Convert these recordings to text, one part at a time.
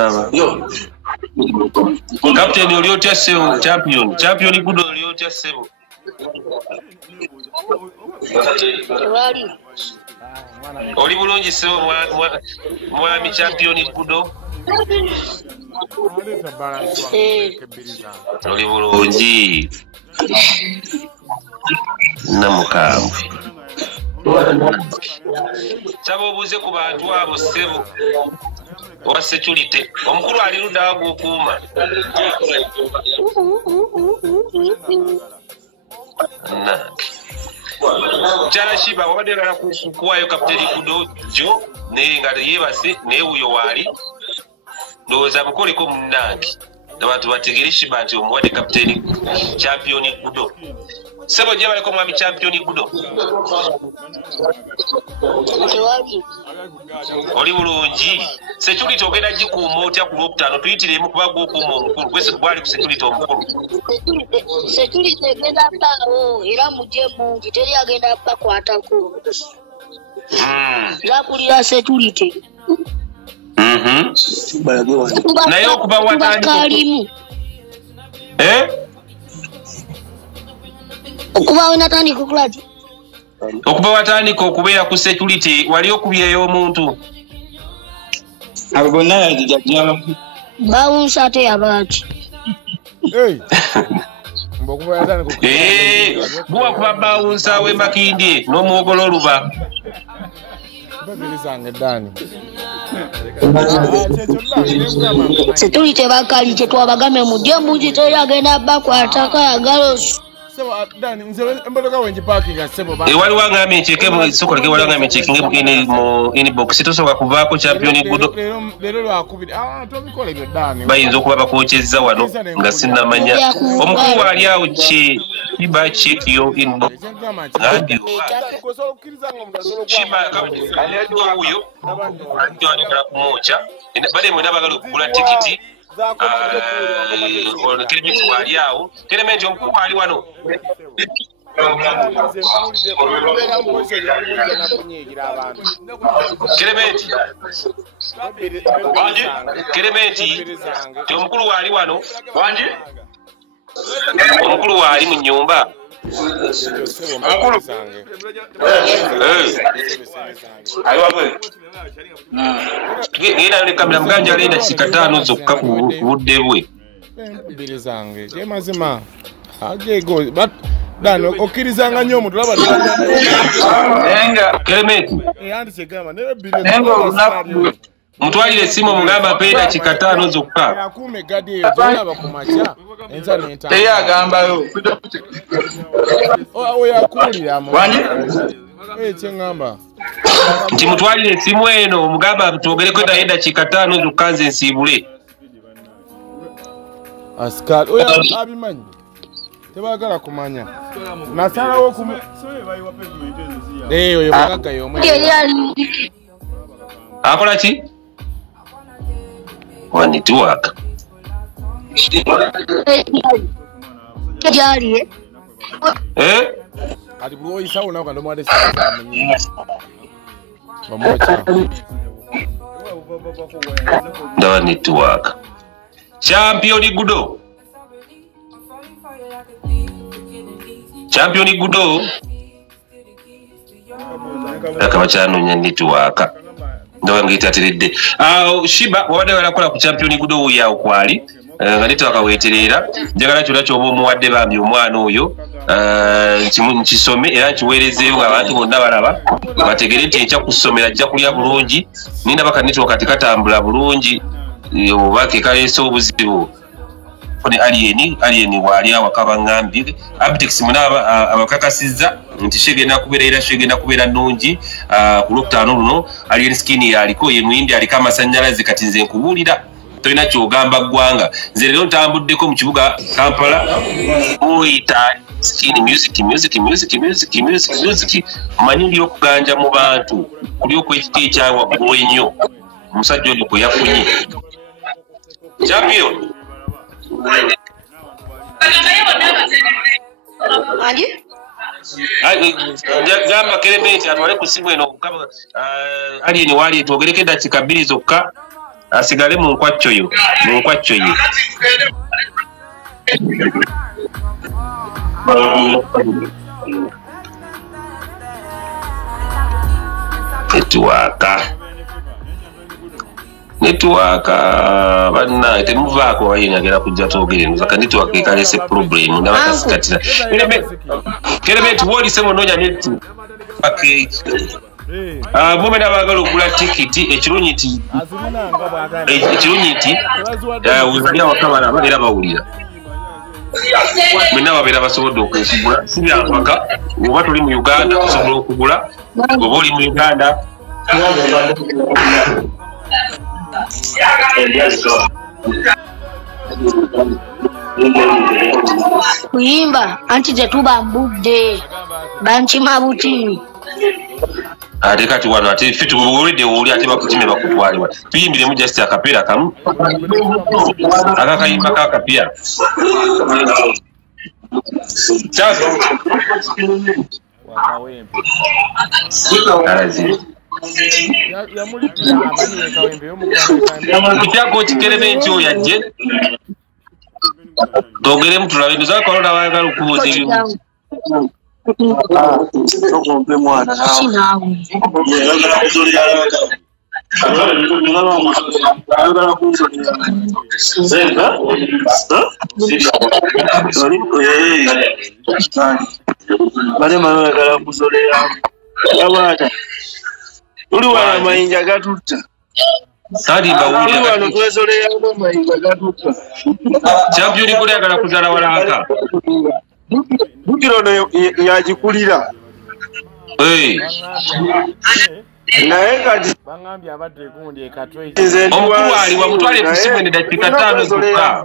naba. Captain Oliotya Sebo champion. Champion Gudo Oliotya Sebo. Oli bulungi Sebo mwami champion Gudo. Oli bulungi. Namukambwe. Sabo obuze ku bantu abo Sebo. Owa security. Omukulu ali ludda okuuma. Chala Shiba wabadde ngala kuwayo Kapiteni Gudo jo naye nga yeebase naye wuyo waali ndowooza mukoliko munnange abantu bategere Shiba nti omuwadde Kapiteni champion Gudo. Sebo gye baliko mwami champion Gudo. Oli bulungi. Security ogenda gikuuma otya ku Lwokutaano tuyitiremu kuba gw'okuuma omukulu. Gwese gwali ku security omukulu. Security egenda ppaawo era mugye mungi teri agenda bakwatako. Yakulira security. Naye okuba watandika. Okuba watandika okulaji. Okuba watandika okubeera ku security wali okubyeyo omuntu. Abo bonna yajjajjaba. Bawunsa ate yabaaki. Buwa kuba bawunsa we Makindye n'omwogolo oluba. Security bakali kye twabagame mujje mungi teri agenda bakwatako yagalo. Waliwo ngambye nkyekemu ekisokoleke waliwo ngambye nkyekenge mu inbox tosobola kuvaako champion Gudo. Bayinza okuba bakokyezza wano nga sinnamanya. Omukulu waali awo kiba chekiyo inbox. Uyo anjagala kumwoca bade mwena bagala okugula tikiti. Kerementi wali awo. Kerementi omukulu ali wano. Kerementi omukulu wali wano. Omukulu wali mu nnyumba. Genda ne kamera muganja alenda dakika 5 zokka ku budde bwe. Dan okirizanga nnyo omuntu laba enga Kerementi mutwalire simu mugamba peda dakika 5 zokka yakume gadi eyo zolaba ku macha enza nenta teyagambayo oyakulira mu kyengamba nti mutwalire simu eno mugamba tuogereko naye dakika 5 zokka nze nsiibule askari abimanyi tebagala kumanya nasalawo ku oyo mugagga y'omwe akola ki network ati bwoyisawo nawe kando mwade sitamunyi omocha ndaba network champion Gudo. Champion Gudo akaba kyanonya network ndawa ngita teredde Shiba wabadde balakola ku champion Gudo uya okwali nga network weterera njagala kyonna kyoba omuwadde bambi omwana oyo nkisome era nkiweerezeewo abantu bonna balaba bategere nti enkya kusomera ajja kulya bulungi nina baka network atikatambula bulungi oba kekaleesa obuzibu kone alien wali awakaba ngambi Abdex munaba abakakasizza nti shegenda kubeera nungi ku Lwokutaano luno alien skin yaliko ye mwindi aliko amasannyalaze kati nze nkubuulira tolina kyogamba ggwanga nze lero ntambuddeko mu kibuga Kampala oyita skin music manyi ndi okuganja mu bantu kuli okwekiti ekyawa waggulu ennyo omusajja oyo kwe yafunye champion gamba Kerementi atwale ku simu eno alien wali twogereko eddakiika 2 zokka asigale mu nkwacco yo ye. Netwaka banna temuvaako wayenyagera kujja twogere nzaka netwaka ekalese problem ndabakasikatira Kerebet wolise munonya netu mumena abagala okugula tikiti ekirunyiti uzalya wakabala ababeera bawulira mwenna babeera basobodde okukugula si byampaka oba tuli mu Uganda osobola okugula oba oli mu Uganda kuyimba anti tetuba mbudde bankima butini ate kati wano ate ffe tuwulidde wuli ate bakutime bakutwalibwa tuyimbiremu just akapiira kamu akakayimba kakapiira kutyako Kerebet oyo yajje togeremu tulabe ndoza kalonda bayagala okubuuza ebimu Uli wana mayinja gatutta. Kadi bawulira wano twezoleya no mayinja gatutta. Champion kule agala kuzala walaka. Bukiro no yagikulira. Naye kati bangambye abadde gundi ekatwe. Omukulu ali wa mutwale kusimu ne dakika 5 zokka.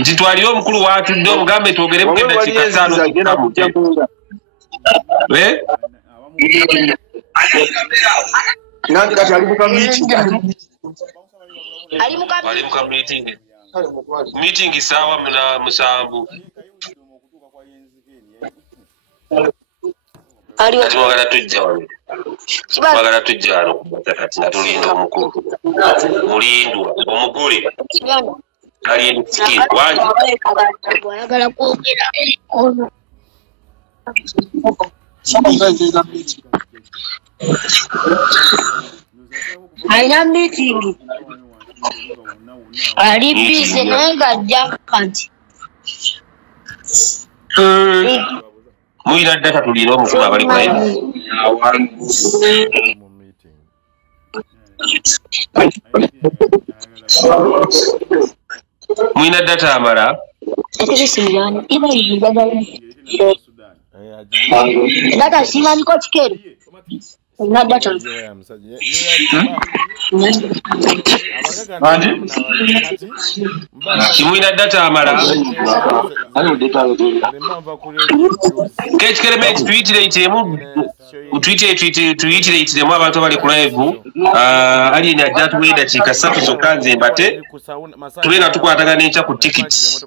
Jitwaliyo omukulu watudde omugambe twogere mu dakika 5 Nangati ali muka meeting. Ali muka meeting. Meeting sawa mna musambu. Ali wagala tujja wano. Wagala tujja wano kati natulinda omukulu. Mulindwa omugule. Ali ensikini wangi. Wagala kwogera ono. Alina meeting. Ali busy naye gajja kati. Muyina data tulina omukulu abali ku live. Muyina data amara. Data simani ko chikero. Ina data. Muyina data amara. Kerebet tuyitireitemu tuyitireitemu abantu abali ku live ali na data weda chika 3 zokka nze mbate tubena tukwatagana enkya ku tickets.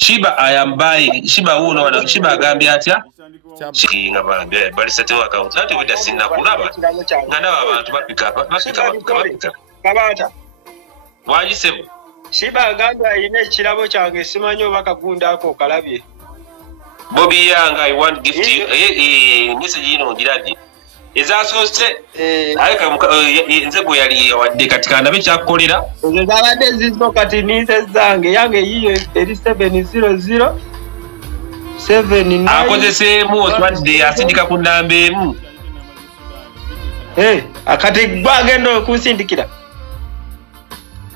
Shiba I am buying. Shiba uno wana Shiba agambye atya? Chinga bambe bali setting account. Ate weda sinna kulaba. Ngana abantu bapika. Kabata. Wajisebo. Shiba agambye ayina ekirabo kyange simanyi oba kagunda ako kalabye. Bobby Young, I want gift you. Message yino ngirabye. Ezasoose aleka nze bwe yali yawadde katika ndabe kyakolera. Ezo zabadde zizo kati nize zange yange yiyo eri 700 79 akozeseemu otwadde asindika ku namba emu. Akati gwa agenda okunsindikira.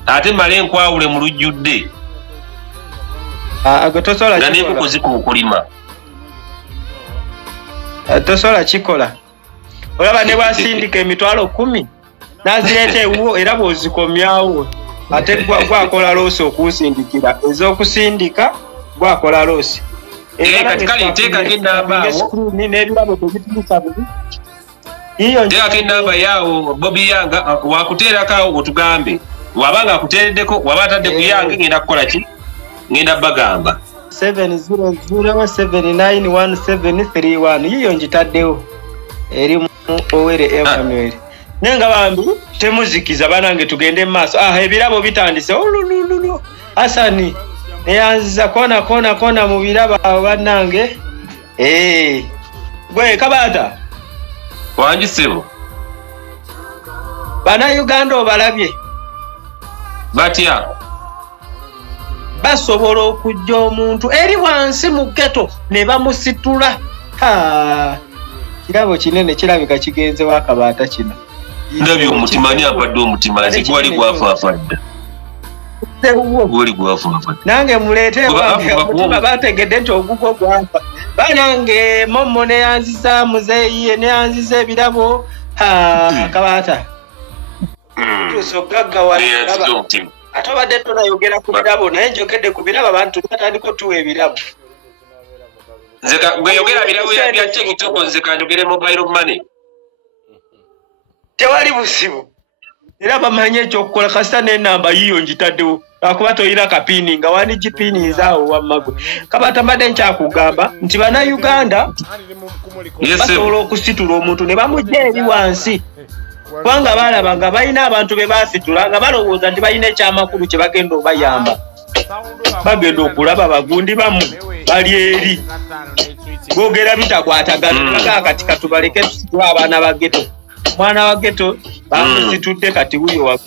Ate male nkwawule mu lujjudde. Agotosola kikola. Nane kukozika okulima. Tosola kikola. Olaba ne basindika emitwalo 10 nazireeta ewuwo era bw'ozikomyawo ate gwakola loosi okunsindikira ez'okusindika gwakola loosi kati kale nteekako ennamba awo n'ebirabo tebituusa bubi teekako ennamba yaawo Bobby Young wakuteerako awo otugambe wabanga akuteereddeko waba atadde ku yange ngenda kukola ki ngenda bagamba 700791731 yiyo ngitaddewo eri mu Owere Emmanuel nenga bantu temuzikiza banange tugende maaso ebirabo bitandise olululu Hasani neyanziza kona mu birabo banange gwe Kabata wanjisebo bana Uganda obalabye batya basobola okujja omuntu eri wansi mu ghetto ne bamusitula kirabo kinene kirabika kigenze wa Kabata kino ndabyo omutimani abadde omutimani gwali gwafaafadda nange muleete omutima bategedde nti ogugo gwafa banange mommo neyanziza muzeeyi neyanziza ebirabo Kabata tusogaggawaaba ate obadde tonayogera ku birabo naye njogedde ku birabo abantu batandika otuwa ebirabo ngeyogera birabo bya TikTok nze kanjogere mobile money tewali buzibu era bamanye ekyokukola kasita n'enamba yiyo njitaddewo akuba toyina kapini nga wani gipiniizaawo wammagwe Kabata mbadde nkyakugamba nti bannayuganda basobola okusitula omuntu ne bamujja eri wansi kubanga balaba nga balina abantu be basitula nga balowooza nti balina ekyamakulu kye bagenda obayamba bagenda okulaba bagundi bamu bali eri boogera bitakwatagana bagaa kati katubaleke tusitula abaana ba ghetto mwana wa ghetto bamusitudde kati wuyo wa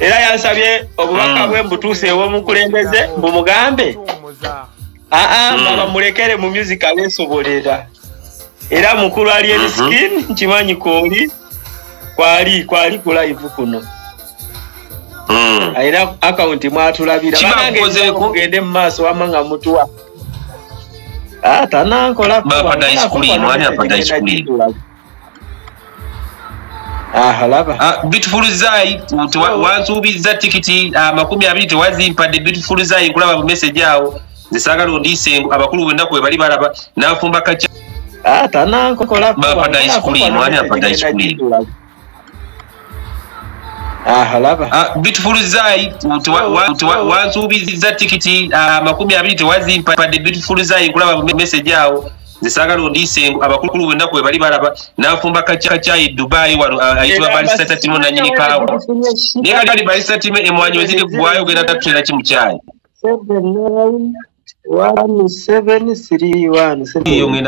era yansabye obubaka bwe mbutuuse ew'omukulembeze mbumugambe baba mulekere mu music abeesobolera era mukulu ali eriskin nkimanyi kooli kwali ku live kuno ayina account mwatulabira banange kugende mu maaso wama nga mutuwa tanankola Beautiful Zai wansuubiza tikiti 20 tewazimpadde Beautiful Zai nkulaba mu message awo nzisagala ondise abakulu bonna kwe bali balaba nafumba kacha tanankola Beautiful Zai wansuubiza tikiti 20 tewazimpadde Beautiful Zai nkulaba mu message awo nzisagala ondise abakulu bonna kwe bali balaba nafumba kacha Dubai wano ayitwa Barista Timo na nyini kawa neka kali Barista Timo emwanyo zili gwayo genda tatwera kimuchayi 791731